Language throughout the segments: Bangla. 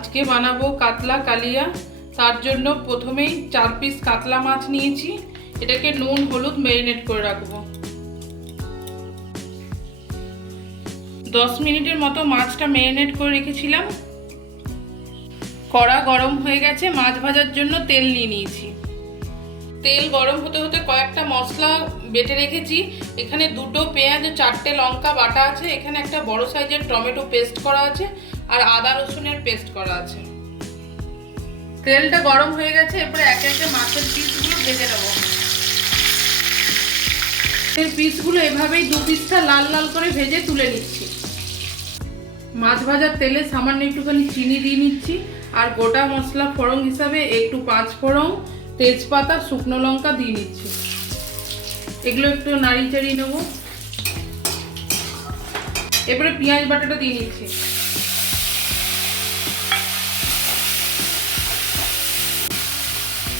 আজকে বানাবো কাতলা কালিয়া। তার জন্য প্রথমেই চার পিস কাতলা মাছ নিয়েছি। এটাকে নুন, হলুদ ম্যারিনেট করে রাখব। দশ মিনিটের মতো মাছটা ম্যারিনেট করে রেখেছিলাম। কড়া গরম হয়ে গেছে, মাছ ভাজার জন্য তেল নিয়ে নিয়েছি। তেল গরম হতে হতে কয়েকটা মশলা বেটে রেখেছি। এখানে দুটো পেঁয়াজ, চারটে লঙ্কা বাটা আছে। এখানে একটা বড় সাইজের টমেটো পেস্ট করা আছে আর আদা রসুনের পেস্ট করা আছে। তেলটা গরম হয়ে গেছে, এরপরে একে একে মাছের পিসগুলো ভেজে নেব। এই পিসগুলো এভাবেই দু পিসটা লাল লাল করে ভেজে তুলে নিচ্ছি। মাছ ভাজার তেলে সামান্য একটুখানি চিনি দিয়ে নিচ্ছি। আর গোটা মশলা ফোড়ন হিসাবে একটু পাঁচ ফোড়ন তেজপাতা, শুকনো লঙ্কা দিয়ে নিচ্ছি। এগুলো একটু নাড়ি চাড়িয়ে নেব। এরপরে পেঁয়াজ বাটাটা দিয়ে নিচ্ছি।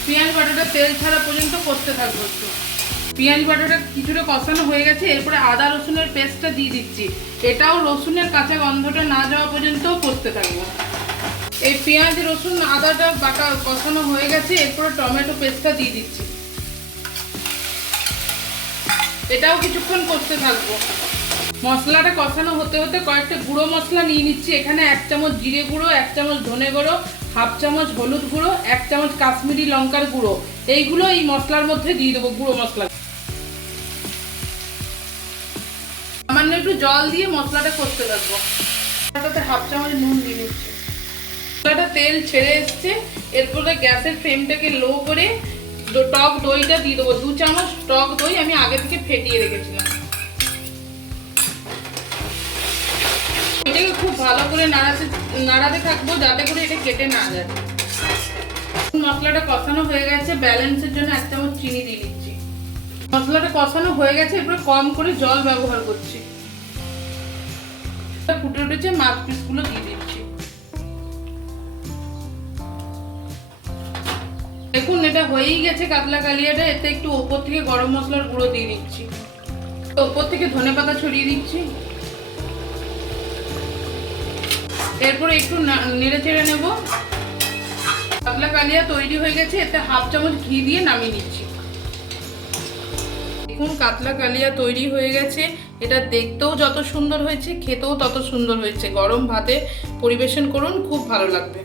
পেঁয়াজ বাটাটা তেল ছাড়া পর্যন্ত করতে থাকব একটু। পেঁয়াজ বাটাটা কিছুটা কষানো হয়ে গেছে, এরপরে আদা রসুনের পেস্টটা দিয়ে দিচ্ছি। এটাও রসুনের কাঁচা গন্ধটা না যাওয়া পর্যন্ত করতে থাকব। এই পেঁয়াজ, রসুন, আদাটা বাটা কষানো হয়ে গেছে, এরপরে টমেটো পেস্টটা দিয়ে দিচ্ছি। এটাও কিছুক্ষণ করতে থাকব। মশলাটা কষানো হতে হতে কয়েকটা গুঁড়ো মশলা নিয়ে নিচ্ছি। এখানে এক চামচ জিরে গুঁড়ো, এক চামচ ধনে গুঁড়ো, হাফ চামচ হলুদ গুঁড়ো, এক চামচ কাশ্মীরি লঙ্কার গুঁড়ো। এইগুলো এই মশলার মধ্যে দিয়ে দেবো গুঁড়ো মশলা। সামান্য একটু জল দিয়ে মশলাটা করতে থাকব। হাফ চামচ নুন দিয়ে নিচ্ছি মশলাটা তেল ছেড়ে এসছে, এরপরে গ্যাসের ফ্লেমটাকে লো করে টক দইটা দিয়ে দেবো। দু চামচ টক দই আমি আগে থেকে ফেটিয়ে রেখেছিলাম। এটাকে খুব ভালো করে নাড়াতে নাড়াতে থাকব যাতে করে এটা কেটে না যায়। মশলাটা কষানো হয়ে গেছে। ব্যালেন্সের জন্য এক চামচ চিনি দিয়ে দিচ্ছি। মশলাটা কষানো হয়ে গেছে, এরপরে কম করে জল ব্যবহার করছি। ফুটে উঠেছে, মাছ পিসগুলো দিয়ে দিচ্ছি। এটা হয়েই গেছে কাতলা কালিয়াটা, এতে একটু ওপর থেকে গরম মশলার গুঁড়ো দিয়ে দিচ্ছি। ওপর থেকে ধনে পাতা ছড়িয়ে দিচ্ছি। এরপরে একটু নেড়ে চেড়ে নেব। কাতলা কালিয়া তৈরি হয়ে গেছে, এতে হাফ চামচ ঘি দিয়ে নামিয়ে নিচ্ছি। দেখুন, কাতলা কালিয়া তৈরি হয়ে গেছে। এটা দেখতেও যত সুন্দর হয়েছে, খেতেও তত সুন্দর হয়েছে। গরম ভাতে পরিবেশন করুন, খুব ভালো লাগবে।